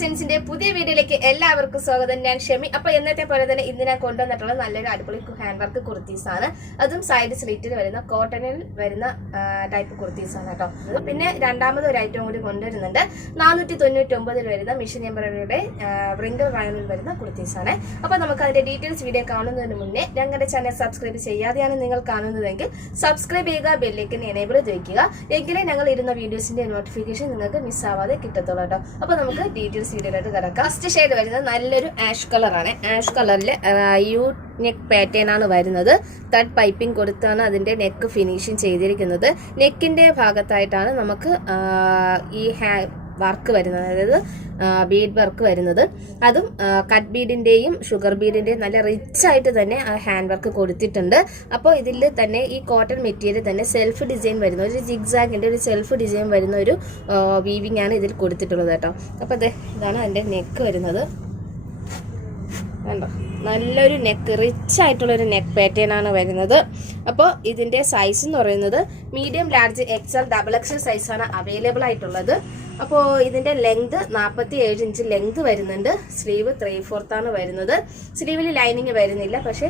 ഡിസൈൻസിന്റെ പുതിയ വീഡിയോയിലേക്ക് എല്ലാവർക്കും സ്വാഗതം. ഞാൻ ഷെമി. അപ്പൊ എന്നത്തെ പോലെ തന്നെ ഇന്ന് ഞാൻ കൊണ്ടുവന്നിട്ടുള്ള നല്ലൊരു അടിപൊളി ഹാൻഡ് വർക്ക് കുർത്തീസ് ആണ്. അതും സൈഡ് സ്ലിറ്റിൽ വരുന്ന കോട്ടണിൽ വരുന്ന ടൈപ്പ് കുർത്തീസ് ആണ് കേട്ടോ. പിന്നെ രണ്ടാമത് ഒരു ഐറ്റം കൂടി കൊണ്ടുവരുന്നുണ്ട്. 499 വരുന്ന മിഷൻ എംബ്രോയിഡറിയുടെ റിംഗിൾ റയോണിൽ വരുന്ന കുർത്തീസ് ആണ്. അപ്പൊ നമുക്ക് അതിന്റെ ഡീറ്റെയിൽസ് വീഡിയോ കാണുന്നതിന് മുന്നേ ഞങ്ങളുടെ ചാനൽ സബ്സ്ക്രൈബ് ചെയ്യാതെയാണ് നിങ്ങൾ കാണുന്നതെങ്കിൽ സബ്സ്ക്രൈബ് ചെയ്യുക, ബെല്ലേക്കിന് എനേബിൾ ചെയ്യിക്കുക. എങ്കിലേ ഞങ്ങൾ ഇടുന്ന വീഡിയോസിന്റെ നോട്ടിഫിക്കേഷൻ നിങ്ങൾക്ക് മിസ്സാവാതെ കിട്ടത്തുള്ളൂ കേട്ടോ. അപ്പൊ നമുക്ക് ഡീറ്റെയിൽസ് വീഡിയോയിലോട്ട് കിടക്കാം. ഫസ്റ്റ് ഷെയ്ഡ് വരുന്നത് നല്ലൊരു ആഷ് കളറാണ്. ആഷ് കളറിൽ യു നെക്ക് പാറ്റേൺ ആണ് വരുന്നത്. ത്രെഡ് പൈപ്പിംഗ് കൊടുത്താണ് അതിന്റെ നെക്ക് ഫിനിഷിങ് ചെയ്തിരിക്കുന്നത്. നെക്കിന്റെ ഭാഗത്തായിട്ടാണ് നമുക്ക് ഈ വർക്ക് വരുന്നത്, അതായത് ബീഡ് വർക്ക് വരുന്നത്. അതും കട്ട് ബീഡിന്റെയും ഷുഗർ ബീഡിന്റെയും നല്ല റിച്ച് ആയിട്ട് തന്നെ ഹാൻഡ് വർക്ക് കൊടുത്തിട്ടുണ്ട്. അപ്പോൾ ഇതിൽ തന്നെ ഈ കോട്ടൺ മെറ്റീരിയൽ തന്നെ സെൽഫ് ഡിസൈൻ വരുന്ന ഒരു ജിഗ്സാഗിന്റെ ഒരു സെൽഫ് ഡിസൈൻ വരുന്ന ഒരു വീവിംഗ് ആണ് ഇതിൽ കൊടുത്തിട്ടുള്ളത് കേട്ടോ. അപ്പോൾ ഇതാണ് അതിന്റെ നെക്ക് വരുന്നത്. കണ്ടോ, നല്ലൊരു നെക്ക്, റിച്ച് ആയിട്ടുള്ളൊരു നെക്ക് പാറ്റേൺ ആണ് വരുന്നത്. അപ്പോൾ ഇതിന്റെ സൈസ് എന്ന് പറയുന്നത് medium, large, XL, double XL സൈസാണ് അവൈലബിൾ ആയിട്ടുള്ളത്. അപ്പോൾ ഇതിന്റെ ലെങ്ത് 47 ഇഞ്ച് ലെങ്ത് വരുന്നുണ്ട്. സ്ലീവ് 3/4 ആണ് വരുന്നത്. സ്ലീവിൽ ലൈനിങ് വരുന്നില്ല, പക്ഷെ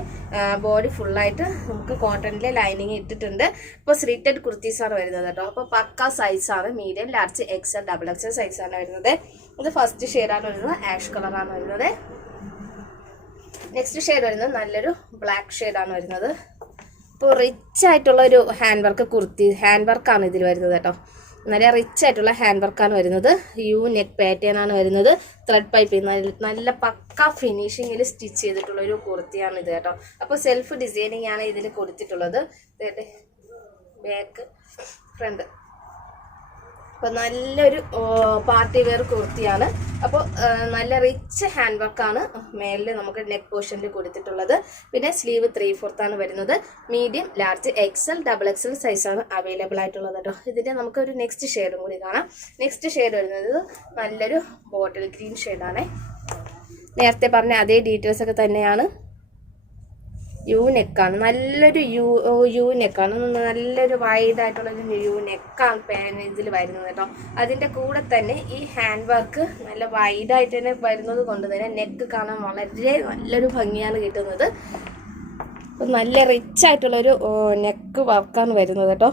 ബോഡി ഫുള്ളായിട്ട് നമുക്ക് കോട്ടണിലെ ലൈനിങ് ഇട്ടിട്ടുണ്ട്. ഇപ്പോൾ സ്ലിറ്റഡ് കുർത്തീസ് ആണ് വരുന്നത് കേട്ടോ. അപ്പോൾ പക്ക സൈസാണ്. Medium, large, XL, double XL സൈസാണ് വരുന്നത്. ഇത് ഫസ്റ്റ് ഷെയ്ഡാണ് വരുന്നത്. ആഷ് കളറാണ് വരുന്നത്. നെക്സ്റ്റ് ഷെയ്ഡ് വരുന്നത് നല്ലൊരു ബ്ലാക്ക് ഷെയ്ഡാണ് വരുന്നത്. ഇപ്പോൾ റിച്ച് ആയിട്ടുള്ള ഒരു ഹാൻഡ് വർക്കാണ് ഇതിൽ വരുന്നത് കേട്ടോ. നല്ല റിച്ച് ആയിട്ടുള്ള ഹാൻഡ് വർക്കാണ് വരുന്നത്. യു നെക്ക് പാറ്റേൺ ആണ് വരുന്നത്. ത്രെഡ് പൈപ്പ് നല്ല പക്ക ഫിനിഷിങ്ങിൽ സ്റ്റിച്ച് ചെയ്തിട്ടുള്ള ഒരു കുർത്തിയാണ് ഇത് കേട്ടോ. അപ്പോൾ സെൽഫ് ഡിസൈനിങ് ആണ് ഇതിൽ കൊടുത്തിട്ടുള്ളത്. Back, front. അപ്പോൾ നല്ലൊരു പാർട്ടി വെയർ കുർത്തിയാണ്. അപ്പോൾ നല്ല റിച്ച് ഹാൻഡ് വർക്കാണ് മേലിൽ നമുക്ക് നെക്ക് പോർഷനിൽ കൊടുത്തിട്ടുള്ളത്. പിന്നെ സ്ലീവ് 3/4 ആണ് വരുന്നത്. Medium, large, XL, double XL സൈസാണ് അവൈലബിൾ ആയിട്ടുള്ളത് കേട്ടോ. ഇതിൻ്റെ നമുക്കൊരു നെക്സ്റ്റ് ഷെയ്ഡും കൂടി കാണാം. നെക്സ്റ്റ് ഷെയ്ഡ് വരുന്നത് നല്ലൊരു ബോട്ടിൽ ഗ്രീൻ ഷെയ്ഡാണ്. നേരത്തെ പറഞ്ഞ അതേ ഡീറ്റെയിൽസ് ഒക്കെ തന്നെയാണ്. യു നെക്കാണ്, നല്ലൊരു യു നെക്കാണ്. നല്ലൊരു വൈഡ് ആയിട്ടുള്ള യു നെക്കാണ് ഇതിൽ വരുന്നത് കേട്ടോ. അതിൻ്റെ കൂടെ തന്നെ ഈ ഹാൻഡ് വർക്ക് നല്ല വൈഡായിട്ട് തന്നെ വരുന്നത് കൊണ്ട് തന്നെ നെക്ക് കാണാൻ വളരെ നല്ലൊരു ഭംഗിയാണ് കിട്ടുന്നത്. നല്ല റിച്ച് ആയിട്ടുള്ളൊരു നെക്ക് വർക്കാണ് വരുന്നത് കേട്ടോ.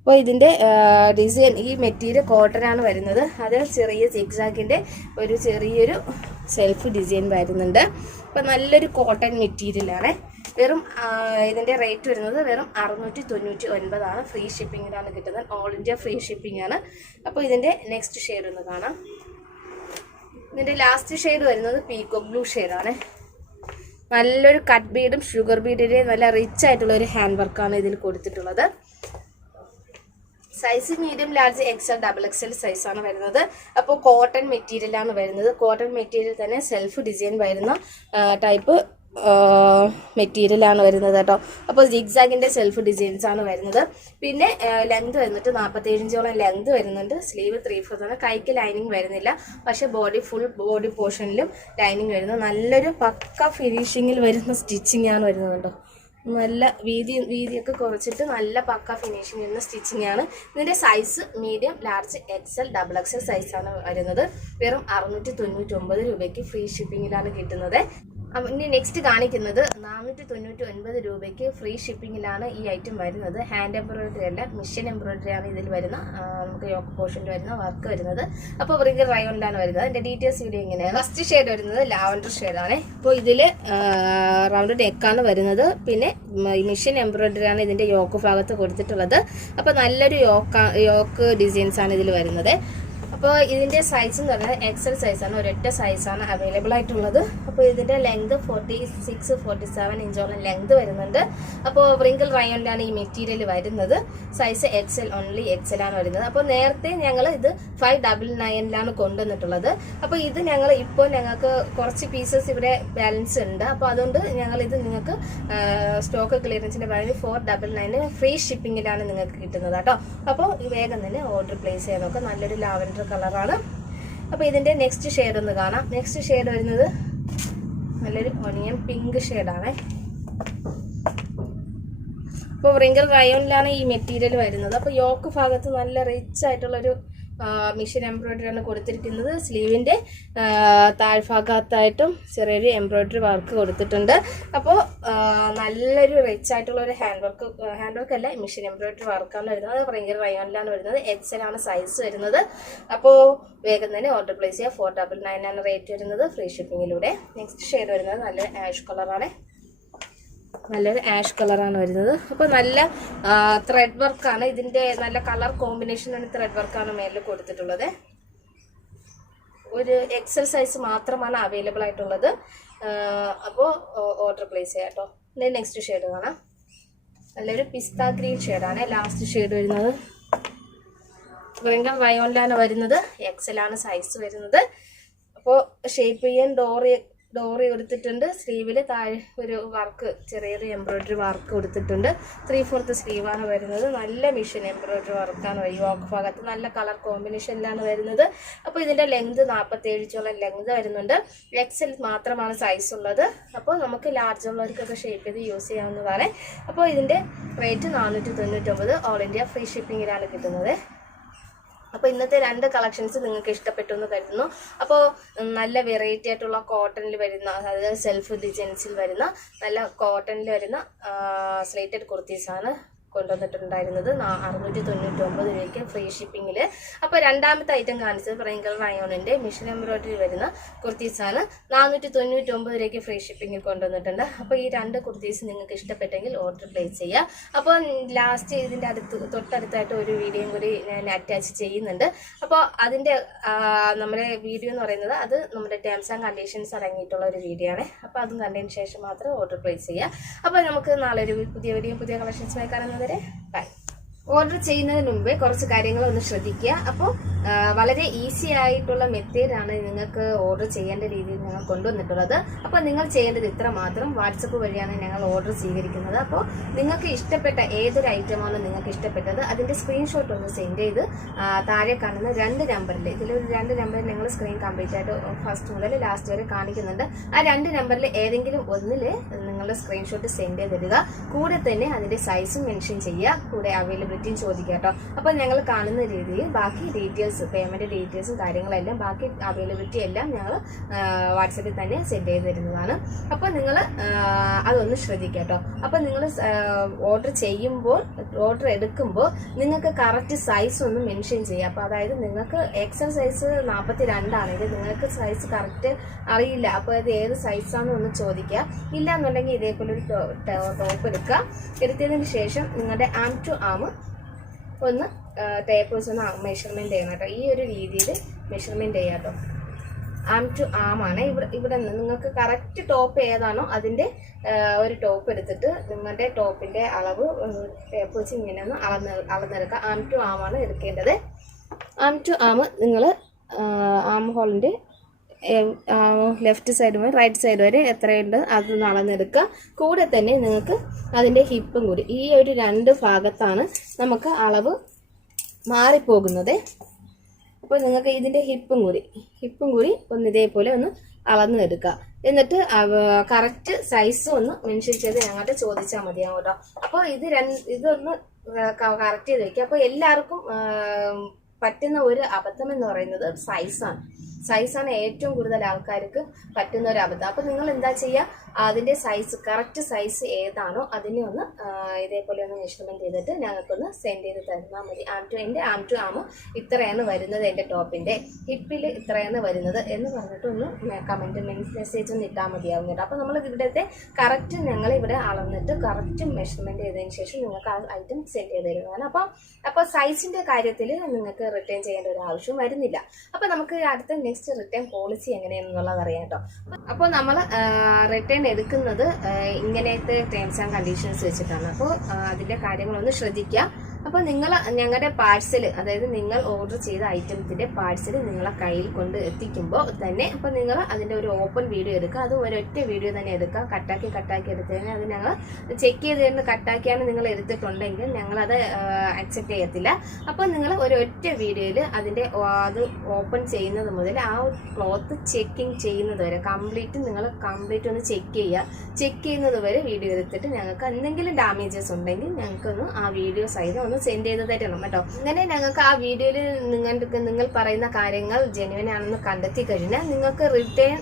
അപ്പോൾ ഇതിൻ്റെ ഡിസൈൻ, ഈ മെറ്റീരിയൽ കോട്ടനാണ് വരുന്നത്. അത് ചെറിയ സിഗ്സാഗിൻ്റെ ഒരു ചെറിയൊരു സെൽഫ് ഡിസൈൻ വരുന്നുണ്ട്. അപ്പോൾ നല്ലൊരു കോട്ടൺ മെറ്റീരിയലാണ്. ഇതിൻ്റെ റേറ്റ് വരുന്നത് വെറും 699 ആണ്. ഫ്രീ ഷിപ്പിങ്ങിലാണ് കിട്ടുന്നത്. ഓൾ ഇന്ത്യ ഫ്രീ ഷിപ്പിംഗ് ആണ്. അപ്പോൾ ഇതിൻ്റെ നെക്സ്റ്റ് ഷെയ്ഡ് ഒന്ന് കാണാം. ഇതിൻ്റെ ലാസ്റ്റ് ഷെയ്ഡ് വരുന്നത് പീകോക്ക് ബ്ലൂ ഷെയ്ഡാണ്. നല്ലൊരു കട്ട് ബീഡും ഷുഗർ ബീഡിൻ്റെ നല്ല റിച്ച് ആയിട്ടുള്ള ഒരു ഹാൻഡ് വർക്കാണ് ഇതിൽ കൊടുത്തിട്ടുള്ളത്. Size medium, large, XL, double XL സൈസാണ് വരുന്നത്. അപ്പോൾ കോട്ടൺ മെറ്റീരിയലാണ് വരുന്നത്. കോട്ടൺ മെറ്റീരിയൽ തന്നെ സെൽഫ് ഡിസൈൻ വരുന്ന ടൈപ്പ് മെറ്റീരിയലാണ് വരുന്നത് കേട്ടോ. അപ്പോൾ ജിഗ്സാഗിൻ്റെ സെൽഫ് ഡിസൈൻസ് ആണ് വരുന്നത്. പിന്നെ ലെങ്ത് വന്നിട്ട് 47 ഇഞ്ചോളം ലെങ്ത് വരുന്നുണ്ട്. സ്ലീവ് 3/4 ആണ്. കൈക്ക് ലൈനിങ് വരുന്നില്ല, പക്ഷെ ഫുൾ ബോഡി പോർഷനിലും ലൈനിങ് വരുന്നത്. നല്ലൊരു പക്ക ഫിനിഷിങ്ങിൽ വരുന്ന സ്റ്റിച്ചിങ് ആണ് വരുന്നത് കേട്ടോ. നല്ല വീതിയൊക്കെ കുറച്ചിട്ട് നല്ല പക്ക ഫിനിഷിങ് വരുന്ന സ്റ്റിച്ചിങ് ആണ്. ഇതിൻ്റെ size medium, large, XL, double XL സൈസാണ് വരുന്നത്. വെറും 699 രൂപയ്ക്ക് ഫ്രീ ഷിപ്പിങ്ങിലാണ് കിട്ടുന്നത്. ഇനി നെക്സ്റ്റ് കാണിക്കുന്നത് 499 രൂപയ്ക്ക് ഫ്രീ ഷിപ്പിങ്ങിലാണ് ഈ ഐറ്റം വരുന്നത്. ഹാൻഡ് എംബ്രോയിഡറി അല്ല, മിഷൻ എംബ്രോയിഡറി ആണ് ഇതിൽ വരുന്ന നമുക്ക് യോക്ക് പോർഷനിൽ വരുന്ന വർക്ക് വരുന്നത്. അപ്പോൾ റിംഗിൾ റയോണിലാണ് വരുന്നത്. അതിൻ്റെ ഡീറ്റെയിൽസ് വീഡിയോ ഇങ്ങനെയാണ്. ഫസ്റ്റ് ഷെയ്ഡ് വരുന്നത് ലാവൻഡർ ഷെയ്ഡാണ്. അപ്പോൾ ഇതിൽ റൗണ്ട് നെക്കാണ് വരുന്നത്. പിന്നെ മിഷൻ എംബ്രോയിഡറി ആണ് ഇതിൻ്റെ യോക്ക് ഭാഗത്ത് കൊടുത്തിട്ടുള്ളത്. അപ്പോൾ നല്ലൊരു യോക്ക് ഡിസൈൻസ് ആണ് ഇതിൽ വരുന്നത്. അപ്പോൾ ഇതിൻ്റെ സൈസ് എന്ന് പറയുന്നത് എക്സൽ സൈസാണ്. ഒരൊറ്റ സൈസാണ് അവൈലബിൾ ആയിട്ടുള്ളത്. അപ്പോൾ ഇതിൻ്റെ ലെങ്ത് 46-47 ഇഞ്ചോളം ലെങ്ത് വരുന്നുണ്ട്. അപ്പോൾ റിംഗിൾ റയോണിലാണ് ഈ മെറ്റീരിയൽ വരുന്നത്. സൈസ് എക്സൽ, ഓൺലി എക്സൽ ആണ് വരുന്നത്. അപ്പോൾ നേരത്തെ ഞങ്ങൾ ഇത് 599 കൊണ്ടുവന്നിട്ടുള്ളത്. അപ്പോൾ ഇത് ഞങ്ങൾക്ക് കുറച്ച് പീസസ് ഇവിടെ ബാലൻസ് ഉണ്ട്. അപ്പോൾ അതുകൊണ്ട് ഞങ്ങളിത് നിങ്ങൾക്ക് സ്റ്റോക്ക് ക്ലിയറൻസിൻ്റെ ഭാഗത്ത് 499 ഫ്രീ ഷിപ്പിങ്ങിലാണ് നിങ്ങൾക്ക് കിട്ടുന്നത് കേട്ടോ. അപ്പോൾ വേഗം തന്നെ ഓർഡർ പ്ലേസ് ചെയ്യാൻ നോക്കുക. നല്ലൊരു ലാവൻഡർ കളറാണ്. അപ്പോൾ ഇതിൻ്റെ നെക്സ്റ്റ് ഷെയ്ഡ് ഒന്ന് കാണാം. നെക്സ്റ്റ് ഷെയ്ഡ് വരുന്നത് നല്ലൊരു ഒനിയൻ പിങ്ക് ഷെയ്ഡാണ്. അപ്പോൾ റിംഗിൾ റയോണിലാണ് ഈ മെറ്റീരിയൽ വരുന്നത്. അപ്പോൾ യോക്ക് ഭാഗത്ത് നല്ല റിച്ച് ആയിട്ടുള്ളൊരു മിഷൻ എംബ്രോയിഡറി ആണ് കൊടുത്തിരിക്കുന്നത്. സ്ലീവിൻ്റെ താഴ്ഭാഗത്തായിട്ടും ചെറിയൊരു എംബ്രോയിഡറി വർക്ക് കൊടുത്തിട്ടുണ്ട്. അപ്പോൾ നല്ലൊരു റിച്ച് ആയിട്ടുള്ള ഒരു ഹാൻഡ് വർക്ക് അല്ല, മിഷൻ എംബ്രോയിഡറി വർക്കാണ് വരുന്നത്. അത് ഭയങ്കര റയോണിലാണ് വരുന്നത്. XL ആണ് സൈസ് വരുന്നത്. അപ്പോൾ വേഗം തന്നെ ഓർഡർ പ്ലേസ് ചെയ്യുക. 499 ആണ് റേറ്റ് വരുന്നത് ഫ്രീ ഷിപ്പിങ്ങിലൂടെ. നെക്സ്റ്റ് ഷെയ്ഡ് വരുന്നത് നല്ലൊരു ആഷ് കളറാണ്. നല്ലൊരു ആഷ് കളറാണ് വരുന്നത്. അപ്പോൾ നല്ല ത്രെഡ് വർക്കാണ്. ഇതിൻ്റെ നല്ല കളർ കോമ്പിനേഷനാണ് ത്രെഡ് വർക്കാണ് മേലിൽ കൊടുത്തിട്ടുള്ളത്. ഒരു XL സൈസ് മാത്രമാണ് അവൈലബിൾ ആയിട്ടുള്ളത്. അപ്പോൾ ഓർഡർ പ്ലേസ് ചെയ്യാം കേട്ടോ. നെക്സ്റ്റ് ഷെയ്ഡ് കാണാം. നല്ലൊരു പിസ്ത ഗ്രീൻ ഷെയ്ഡാണ് ലാസ്റ്റ് ഷെയ്ഡ് വരുന്നത്. ഭയങ്കര റയോണിലാണ് വരുന്നത്. XL ആണ് സൈസ് വരുന്നത്. അപ്പോൾ ഷേപ്പ് ചെയ്യാൻ ഡോറി കൊടുത്തിട്ടുണ്ട്. സ്ലീവിൽ താഴെ ഒരു വർക്ക്, ചെറിയൊരു എംബ്രോയിഡറി വർക്ക് കൊടുത്തിട്ടുണ്ട്. 3/4 സ്ലീവാണ് വരുന്നത്. നല്ല മിഷൻ എംബ്രോയിഡറി വർക്കാണ്. യോക്ക് ഭാഗത്ത് നല്ല കളർ കോമ്പിനേഷനിലാണ് വരുന്നത്. അപ്പോൾ ഇതിൻ്റെ ലെങ്ത് 47 ലെങ്ത് വരുന്നുണ്ട്. XL മാത്രമാണ് സൈസ് ഉള്ളത്. അപ്പോൾ നമുക്ക് ലാർജ് ഉള്ളവർക്കൊക്കെ ഷേപ്പ് ചെയ്ത് യൂസ് ചെയ്യാവുന്നതാണ്. അപ്പോൾ ഇതിൻ്റെ റേറ്റ് 499 ഓൾ ഇന്ത്യ ഫ്രീ ഷിപ്പിങ്ങിലാണ് കിട്ടുന്നത്. അപ്പോൾ ഇന്നത്തെ 2 കളക്ഷൻസ് നിങ്ങൾക്ക് ഇഷ്ടപ്പെട്ടു എന്ന് കരുതുന്നു. അപ്പോൾ നല്ല വെറൈറ്റി ആയിട്ടുള്ള കോട്ടണിൽ വരുന്ന, അതായത് സെൽഫ് ഡിസൈൻസിൽ വരുന്ന നല്ല കോട്ടണിൽ വരുന്ന സ്ലേറ്റഡ് കുർത്തീസാണ് കൊണ്ടുവന്നിട്ടുണ്ടായിരുന്നത്. 699 രൂപയ്ക്ക് ഫ്രീ ഷിപ്പിങ്ങിൽ. അപ്പോൾ രണ്ടാമത്തെ ഐറ്റം കാണിച്ചത് ഭയങ്കര റയോണിൻ്റെ മിഷൻ എംബ്രോയിഡറി വരുന്ന കുർത്തീസാണ്. 499 രൂപയ്ക്ക് ഫ്രീ ഷിപ്പിങ്ങിൽ കൊണ്ടുവന്നിട്ടുണ്ട്. അപ്പോൾ ഈ 2 കുർത്തീസ് നിങ്ങൾക്ക് ഇഷ്ടപ്പെട്ടെങ്കിൽ ഓർഡർ പ്ലേസ് ചെയ്യുക. അപ്പോൾ ലാസ്റ്റ് ഇതിൻ്റെ തൊട്ടടുത്തായിട്ട് ഒരു വീഡിയോയും കൂടി ഞാൻ അറ്റാച്ച് ചെയ്യുന്നുണ്ട്. അപ്പോൾ അതിൻ്റെ നമ്മുടെ വീഡിയോ എന്ന് പറയുന്നത് അത് നമ്മുടെ ടേംസ് ആൻഡ് കണ്ടീഷൻസ് അടങ്ങിയിട്ടുള്ള ഒരു വീഡിയോ ആണ്. അപ്പോൾ അതും കണ്ടതിന് ശേഷം മാത്രം ഓർഡർ പ്ലേസ് ചെയ്യുക. അപ്പോൾ നമുക്ക് നാളെ ഒരു പുതിയ വീഡിയോ പുതിയ കളക്ഷൻസുമായി കാണുന്നത്. Bye. ഓർഡർ ചെയ്യുന്നതിന് മുമ്പേ കുറച്ച് കാര്യങ്ങൾ ഒന്ന് ശ്രദ്ധിക്കുക. അപ്പോൾ വളരെ ഈസി ആയിട്ടുള്ള മെത്തേഡാണ് നിങ്ങൾക്ക് ഓർഡർ ചെയ്യേണ്ട രീതിയിൽ ഞങ്ങൾ കൊണ്ടുവന്നിട്ടുള്ളത്. അപ്പോൾ നിങ്ങൾ ചെയ്യേണ്ടത് ഇത്ര മാത്രം. വാട്സപ്പ് വഴിയാണ് ഞങ്ങൾ ഓർഡർ സ്വീകരിക്കുന്നത്. അപ്പോൾ നിങ്ങൾക്ക് ഇഷ്ടപ്പെട്ട ഏതൊരു ഐറ്റമാണോ നിങ്ങൾക്ക് ഇഷ്ടപ്പെട്ടത് അതിൻ്റെ സ്ക്രീൻഷോട്ട് ഒന്ന് സെൻഡ് ചെയ്ത് താഴെ കാണുന്ന 2 നമ്പറിൽ, ഇതിലൊരു 2 നമ്പറിൽ ഞങ്ങൾ സ്ക്രീൻ കംപ്ലീറ്റ് ആയിട്ട് ഫസ്റ്റ് മുതൽ ലാസ്റ്റ് വരെ കാണിക്കുന്നുണ്ട്. ആ 2 നമ്പറിൽ ഏതെങ്കിലും ഒന്നിൽ നിങ്ങളുടെ സ്ക്രീൻഷോട്ട് സെൻഡ് ചെയ്തിടുക. കൂടെ തന്നെ അതിൻ്റെ സൈസും മെൻഷൻ ചെയ്യുക. കൂടെ അവൈലബിലിറ്റിയും ചോദിക്കുക കേട്ടോ. അപ്പോൾ ഞങ്ങൾ കാണുന്ന രീതിയിൽ ബാക്കി ഡീറ്റെയിൽസ്, പേയ്മെന്റ് ഡീറ്റെയിൽസും കാര്യങ്ങളെല്ലാം, ബാക്കി അവൈലബിലിറ്റി എല്ലാം ഞങ്ങൾ വാട്സപ്പിൽ തന്നെ സെൻഡ് ചെയ്ത് തരുന്നതാണ്. അപ്പോൾ നിങ്ങൾ അതൊന്ന് ശ്രദ്ധിക്കുക കേട്ടോ. അപ്പോൾ നിങ്ങൾ ഓർഡർ ചെയ്യുമ്പോൾ, ഓർഡർ എടുക്കുമ്പോൾ നിങ്ങൾക്ക് കറക്റ്റ് സൈസ് ഒന്ന് മെൻഷൻ ചെയ്യുക. അപ്പോൾ അതായത് നിങ്ങൾക്ക് XL സൈസ് 42 ആണെങ്കിൽ നിങ്ങൾക്ക് സൈസ് കറക്റ്റ് അറിയില്ല. അപ്പോൾ അത് ഏത് സൈസാണെന്ന് ഒന്ന് ചോദിക്കുക. ഇല്ല എന്നുണ്ടെങ്കിൽ ഇതേപോലെ ഒരു ടോപ്പ് എടുക്കുക. എടുത്തതിന് ശേഷം നിങ്ങളുടെ ആം ടു ആം ഒന്ന് ടേപ്പേഴ്സ് ഒന്ന് മെഷർമെൻറ്റ് ചെയ്യണം കേട്ടോ. ഈ ഒരു രീതിയിൽ മെഷർമെൻറ്റ് ചെയ്യാം കേട്ടോ. ആം ടു ആം ആണ്. ഇവിടെ നിങ്ങൾക്ക് കറക്റ്റ് ടോപ്പ് ഏതാണോ അതിൻ്റെ ഒരു ടോപ്പ് എടുത്തിട്ട് നിങ്ങളുടെ ടോപ്പിൻ്റെ അളവ് ടേപ്പേഴ്സ് ഇങ്ങനെ ഒന്ന് അളന്നെടുക്കുക. ആം ടു ആം ആണ് എടുക്കേണ്ടത്. ആം ടു ആം നിങ്ങൾ ആം ഹോളിൻ്റെ ലെഫ്റ്റ് സൈഡ് മുതൽ റൈറ്റ് സൈഡ് വരെ എത്രയുണ്ട് അത് അളന്നെടുക്കുക. കൂടെ തന്നെ നിങ്ങൾക്ക് അതിൻ്റെ ഹിപ്പും കൂടി, ഈ ഒരു 2 ഭാഗത്താണ് നമുക്ക് അളവ് മാറിപ്പോകുന്നത്. അപ്പോൾ നിങ്ങൾക്ക് ഇതിൻ്റെ ഹിപ്പും കൂടി ഒന്ന് ഇതേപോലെ ഒന്ന് അളന്നെടുക്കുക. എന്നിട്ട് കറക്റ്റ് സൈസ് ഒന്ന് മെൻഷൻ ചെയ്ത് ഞങ്ങളുടെ ചോദിച്ചാൽ മതിയാവും കേട്ടോ. അപ്പോൾ ഇതൊന്ന് കറക്റ്റ് ചെയ്ത് വയ്ക്കുക. അപ്പോൾ എല്ലാവർക്കും പറ്റുന്ന ഒരു അബദ്ധം എന്ന് പറയുന്നത് സൈസാണ് ഏറ്റവും കൂടുതൽ ആൾക്കാർക്ക് പറ്റുന്ന ഒരു അബദ്ധം. അപ്പോൾ നിങ്ങൾ എന്താ ചെയ്യുക, അതിൻ്റെ സൈസ്, കറക്റ്റ് സൈസ് ഏതാണോ അതിനെ ഒന്ന് ഇതേപോലെ ഒന്ന് മെഷർമെൻറ്റ് ചെയ്തിട്ട് ഞങ്ങൾക്കൊന്ന് സെൻഡ് ചെയ്ത് തന്നാൽ മതി. എൻ്റെ ആം ടു ആം ഇത്രയാണ് വരുന്നത്, എൻ്റെ ടോപ്പിൻ്റെ ഹിപ്പിൽ ഇത്രയാണ് വരുന്നത് എന്ന് പറഞ്ഞിട്ട് ഒന്ന് കമൻറ്റ് മെസ്സേജ് ഒന്ന് ഇട്ടാൽ മതിയാവും കേട്ടോ. അപ്പോൾ നമ്മൾ ഇവിടുത്തെ കറക്റ്റ് ഞങ്ങളിവിടെ അളന്നിട്ട് കറക്റ്റ് മെഷർമെൻറ്റ് ചെയ്തതിന് ശേഷം നിങ്ങൾക്ക് ആ ഐറ്റം സെൻഡ് ചെയ്ത് തരുന്നതാണ്. അപ്പോൾ സൈസിൻ്റെ കാര്യത്തിൽ നിങ്ങൾക്ക് റിട്ടേൺ ചെയ്യേണ്ട ഒരു ആവശ്യം വരുന്നില്ല. അപ്പോൾ നമുക്ക് അടുത്ത നെക്സ്റ്റ് റിട്ടേൺ പോളിസി എങ്ങനെയാണെന്നുള്ളത് അറിയാം കേട്ടോ. അപ്പോൾ നമ്മൾ റിട്ടേൺ എടുക്കുന്നത് ഇങ്ങനത്തെ ടേംസ് ആൻഡ് കണ്ടീഷൻസ് വെച്ചിട്ടാണ്. അപ്പോൾ അതിൻ്റെ കാര്യങ്ങളൊന്ന് ശ്രദ്ധിക്കുക. അപ്പോൾ നിങ്ങൾ ഞങ്ങളുടെ പാഴ്സൽ, അതായത് നിങ്ങൾ ഓർഡർ ചെയ്ത ഐറ്റത്തിൻ്റെ പാഴ്സൽ നിങ്ങളെ കയ്യിൽ കൊണ്ട് എത്തിക്കുമ്പോൾ തന്നെ അപ്പോൾ നിങ്ങൾ അതിൻ്റെ ഒരു ഓപ്പൺ വീഡിയോ എടുക്കുക. അത് ഒരൊറ്റ വീഡിയോ തന്നെ എടുക്കുക. കട്ടാക്കി എടുത്തു കഴിഞ്ഞാൽ അത് ഞങ്ങൾ ചെക്ക് ചെയ്ത് കട്ടാക്കിയാണ് നിങ്ങൾ എടുത്തിട്ടുണ്ടെങ്കിൽ ഞങ്ങളത് അക്സെപ്റ്റ് ചെയ്യത്തില്ല. അപ്പോൾ നിങ്ങൾ ഒരൊറ്റ വീഡിയോയിൽ അതിൻ്റെ അത് ഓപ്പൺ ചെയ്യുന്നത് മുതൽ ആ ക്ലോത്ത് ചെക്കിങ് ചെയ്യുന്നത് വരെ നിങ്ങൾ കംപ്ലീറ്റ് ഒന്ന് ചെക്ക് ചെയ്യുക. ചെക്ക് ചെയ്യുന്നത് വരെ വീഡിയോ എടുത്തിട്ട് ഞങ്ങൾക്ക് എന്തെങ്കിലും ഡാമേജസ് ഉണ്ടെങ്കിൽ ഞങ്ങൾക്കൊന്ന് ആ വീഡിയോ സഹിതം ഒന്ന് ഒന്ന് സെൻഡ് ചെയ്ത് തരണം കേട്ടോ. അങ്ങനെ ഞങ്ങൾക്ക് ആ വീഡിയോയിൽ നിങ്ങൾ പറയുന്ന കാര്യങ്ങൾ ജെന്യുവൻ ആണെന്ന് കണ്ടെത്തി കഴിഞ്ഞാൽ നിങ്ങൾക്ക് റിട്ടേൺ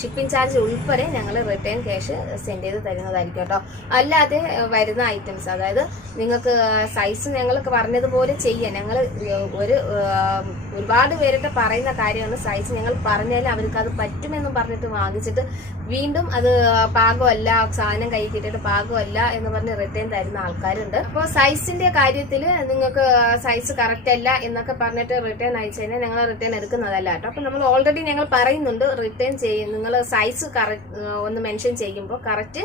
ഷിപ്പിംഗ് ചാർജ് ഉൾപ്പെടെ ഞങ്ങൾ റിട്ടേൺ ക്യാഷ് സെൻഡ് ചെയ്ത് തരുന്നതായിരിക്കും കേട്ടോ. അല്ലാതെ വരുന്ന ഐറ്റംസ്, അതായത് നിങ്ങൾക്ക് സൈസ് ഞങ്ങൾക്ക് പറഞ്ഞതുപോലെ ചെയ്യാൻ, ഞങ്ങൾ ഒരുപാട് പേരുടെ പറയുന്ന കാര്യമാണ് സൈസ് ഞങ്ങൾ പറഞ്ഞാൽ അവർക്ക് അത് പറ്റുമെന്നും പറഞ്ഞിട്ട് വാങ്ങിച്ചിട്ട് വീണ്ടും അത് പാകമല്ല, സാധനം കൈ കിട്ടിയിട്ട് പാകമല്ല എന്ന് പറഞ്ഞ് റിട്ടേൺ തരുന്ന ആൾക്കാരുണ്ട്. അപ്പോൾ സൈസിന്റെ കാര്യത്തിൽ നിങ്ങൾക്ക് സൈസ് കറക്റ്റ് അല്ല എന്നൊക്കെ പറഞ്ഞിട്ട് റിട്ടേൺ അയച്ചു കഴിഞ്ഞാൽ ഞങ്ങൾ റിട്ടേൺ എടുക്കുന്നതല്ല കേട്ടോ. അപ്പൊ നമ്മൾ ഓൾറെഡി ഞങ്ങൾ പറയുന്നുണ്ട്, റിട്ടേൺ നിങ്ങൾ സൈസ് ഒന്ന് മെൻഷൻ ചെയ്യുമ്പോൾ കറക്റ്റ്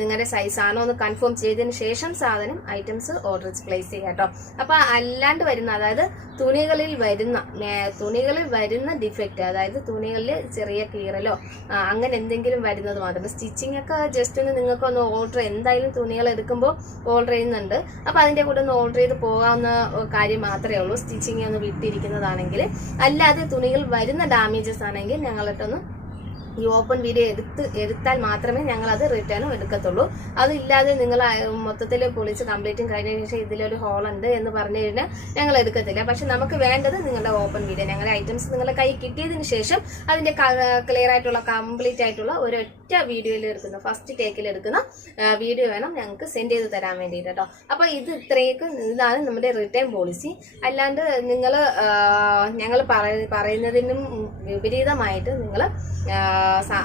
നിങ്ങളുടെ സൈസ് ആണോ എന്ന് കൺഫേം ചെയ്തതിന് ശേഷം സാധനം ഐറ്റംസ് ഓർഡർ പ്ലേസ് ചെയ്യുക കേട്ടോ. അപ്പൊ അല്ലാണ്ട് വരുന്ന, അതായത് തുണികളിൽ വരുന്ന ഡിഫക്റ്റ്, അതായത് തുണികളിൽ ചെറിയ കീറലോ അങ്ങനെ എന്തെങ്കിലും വരുന്നത് മാത്രം. സ്റ്റിച്ചിങ് ഒക്കെ ജസ്റ്റ് ഒന്ന് നിങ്ങൾക്ക് ഒന്ന് ഓർഡർ, എന്തായാലും തുണികൾ എടുക്കുമ്പോൾ ഓർഡർ ചെയ്യുന്നുണ്ട്, അപ്പൊ അതിന്റെ കൂടെ ഒന്ന് ഓർഡർ ചെയ്ത് പോകാവുന്ന കാര്യം മാത്രമേ ഉള്ളൂ. സ്റ്റിച്ചിങ് ഒന്ന് വിട്ടിരിക്കുന്നതാണെങ്കിൽ. അല്ലാതെ തുണികൾ വരുന്ന ഡാമേജസ് ആണെങ്കിൽ ഞങ്ങളിട്ടൊന്ന് ഈ ഓപ്പൺ വീഡിയോ എടുത്താൽ മാത്രമേ ഞങ്ങൾ അത് റിട്ടേണും എടുക്കത്തുള്ളൂ. അതില്ലാതെ നിങ്ങൾ മൊത്തത്തിൽ പൊളിച്ച് കംപ്ലീറ്റും കഴിഞ്ഞതിന് ശേഷം ഇതിലൊരു ഹോൾ ഉണ്ട് എന്ന് പറഞ്ഞു കഴിഞ്ഞാൽ ഞങ്ങൾ എടുക്കത്തില്ല. പക്ഷെ നമുക്ക് വേണ്ടത് നിങ്ങളുടെ ഓപ്പൺ വീഡിയോ, ഞങ്ങളുടെ ഐറ്റംസ് നിങ്ങളുടെ കൈ കിട്ടിയതിന് ശേഷം അതിന്റെ ക്ലിയർ ആയിട്ടുള്ള കംപ്ലീറ്റ് ആയിട്ടുള്ള ഒരൊറ്റ വീഡിയോയിൽ എടുക്കുന്ന, ഫസ്റ്റ് ടേക്കിൽ എടുക്കുന്ന വീഡിയോ വേണം ഞങ്ങൾക്ക് സെൻഡ് ചെയ്ത് തരാൻ വേണ്ടിയിട്ട് കേട്ടോ. അപ്പൊ ഇതാണ് നമ്മുടെ റിട്ടേൺ പോളിസി. അല്ലാണ്ട് നിങ്ങൾ ഞങ്ങൾ പറയുന്നതിനും വിപരീതമായിട്ട് നിങ്ങൾ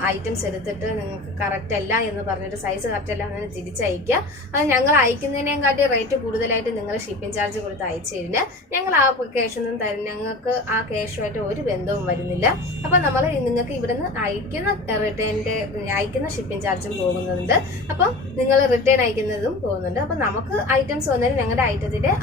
ഐറ്റംസ് എടുത്തിട്ട് നിങ്ങൾക്ക് കറക്റ്റ് അല്ല എന്ന് പറഞ്ഞിട്ട്, സൈസ് കറക്റ്റ് അല്ല എന്ന് തിരിച്ചയക്കുക. അത് ഞങ്ങൾ അയക്കുന്നതിനേക്കാട്ടി റേറ്റ് കൂടുതലായിട്ട് നിങ്ങൾ ഷിപ്പിംഗ് ചാർജ് കൊടുത്ത് അയച്ചു കഴിഞ്ഞാൽ ഞങ്ങൾ ആ ക്യാഷൊന്നും തരും, ഞങ്ങൾക്ക് ആ ക്യാഷുമായിട്ട് ഒരു ബന്ധവും വരുന്നില്ല. അപ്പം നമ്മൾ നിങ്ങൾക്ക് ഇവിടുന്ന് അയക്കുന്ന ഷിപ്പിംഗ് ചാർജും പോകുന്നുണ്ട്. അപ്പം നിങ്ങൾ റിട്ടേൺ അയക്കുന്നതും പോകുന്നുണ്ട്. അപ്പം നമുക്ക് ഐറ്റംസ് വന്നതിന് ഞങ്ങളുടെ ഐറ്റത്തിന്റെ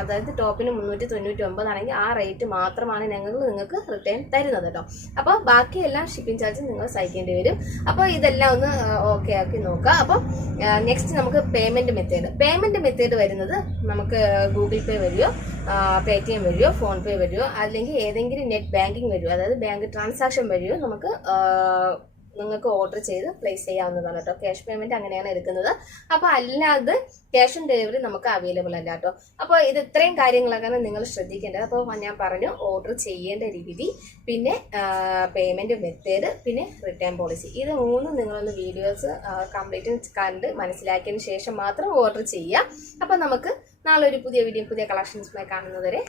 അതായത് ടോപ്പിന് 399 ആണെങ്കിൽ ആ റേറ്റ് മാത്രമാണ് നിങ്ങൾക്ക് റിട്ടേൺ തരുന്നത് കേട്ടോ. അപ്പോൾ ബാക്കിയെല്ലാം ഷിപ്പിംഗ് ചാർജ് നിങ്ങൾ സഹിക്കേണ്ടി വരും. അപ്പോൾ ഇതെല്ലാം ഒന്ന് ഓക്കെ ആക്കി നോക്കുക. അപ്പം നെക്സ്റ്റ് നമുക്ക് പേയ്മെന്റ് മെത്തേഡ് വരുന്നത് നമുക്ക് ഗൂഗിൾ പേ വഴിയോ പേടിഎം വഴിയോ ഫോൺ പേ വഴിയോ അല്ലെങ്കിൽ ഏതെങ്കിലും നെറ്റ് ബാങ്കിങ് വഴിയോ, അതായത് ബാങ്ക് ട്രാൻസാക്ഷൻ വഴിയോ നിങ്ങൾക്ക് ഓർഡർ ചെയ്ത് പ്ലേസ് ചെയ്യാവുന്നതാണ് കേട്ടോ. ക്യാഷ് പേയ്മെന്റ് അങ്ങനെയാണ് എടുക്കുന്നത്. അപ്പൊ അല്ലാതെ ക്യാഷ് ഓൺ ഡെലിവറി നമുക്ക് അവൈലബിൾ അല്ല കേട്ടോ. അപ്പോൾ ഇത് ഇത്രയും കാര്യങ്ങളൊക്കെയാണ് നിങ്ങൾ ശ്രദ്ധിക്കേണ്ടത്. അപ്പോൾ ഞാൻ പറഞ്ഞു ഓർഡർ ചെയ്യേണ്ട രീതി, പിന്നെ പേയ്മെന്റ് മെത്തേഡ്, പിന്നെ റിട്ടേൺ പോളിസി. ഇത് മൂന്നും നിങ്ങളൊന്ന് വീഡിയോസ് കംപ്ലീറ്റ് കണ്ട് മനസ്സിലാക്കിയതിന് ശേഷം മാത്രം ഓർഡർ ചെയ്യുക. അപ്പൊ നമുക്ക് നാളെ ഒരു പുതിയ വീഡിയോ പുതിയ കളക്ഷൻസുമായി കാണുന്നതുവരെ